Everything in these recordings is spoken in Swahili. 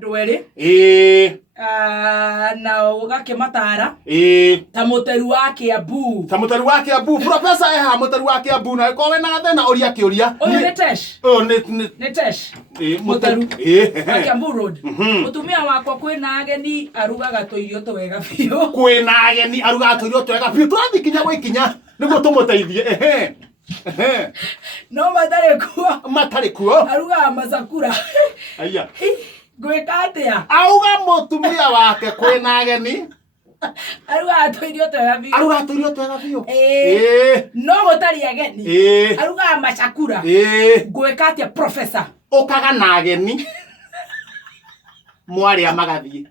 ndweri na ugakimatara ta muteru wa Kiambu professor eha muteru wa Kiambu na ko wena gathena oria kiuria ni Tesh ni Tesh muteru wa Kiambu road mutumia wakwa kwina ageni arugaga tuirio twega biu kwina ageni arugaga tuirio twega biu turathi kinya gwikinya niguo tumuteithie no matari kuo arugaga macakura aya gwika atia auga mutumia wake kwina ageni arugaga tuirio twega biu no gutari ageni arugaga macakura gwika atia professor ukaga na ageni mwaria magathie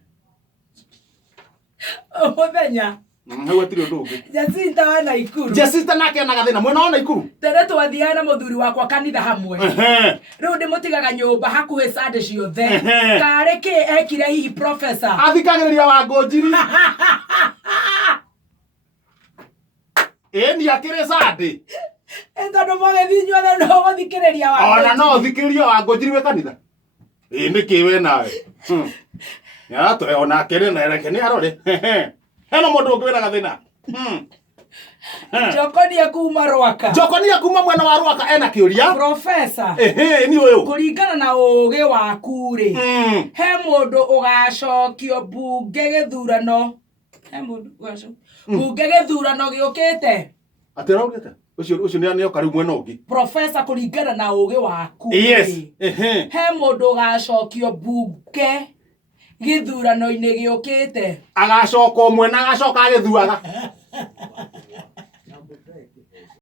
muthenya nĩguo tiri ũndũ ũngĩ Jacinta wa Naikuru Jacinta nake ena gathĩna mwena wa Naikuru tere twathiaga na muthuri wakwa kanitha hamwe riu ndimutigaga nyumba hakuhi Sunday ciothe karĩ ki ekire hihi professor athikagĩrĩria Wangũnjiri ni akĩrĩ Sunday tondu mũgĩthiĩ inyuothe no gũthikĩrĩria Wangũnjiri ona no thikĩrĩria Wangũnjiri wĩ kanitha nĩkĩ we nawe yaratũhe ona akĩrĩ na reke nĩ arore hena mũndũ ũngĩ wĩna gathĩna Jokonia kuma mwena wa Rwaka ena kĩũria professor ni ũyũ kũringana na ũgĩ waku rĩ he mũndũ ũgacokio mbunge gĩthurano gĩũkĩte atĩra ugĩte ũcio nĩ oka rĩu mwena ũngĩ professor kũringana na ũgĩ waku he mũndũ ũgacokio mbunge gĩthurano-inĩ gĩũkĩte agacoka ũmwe na agacoka agĩthuaga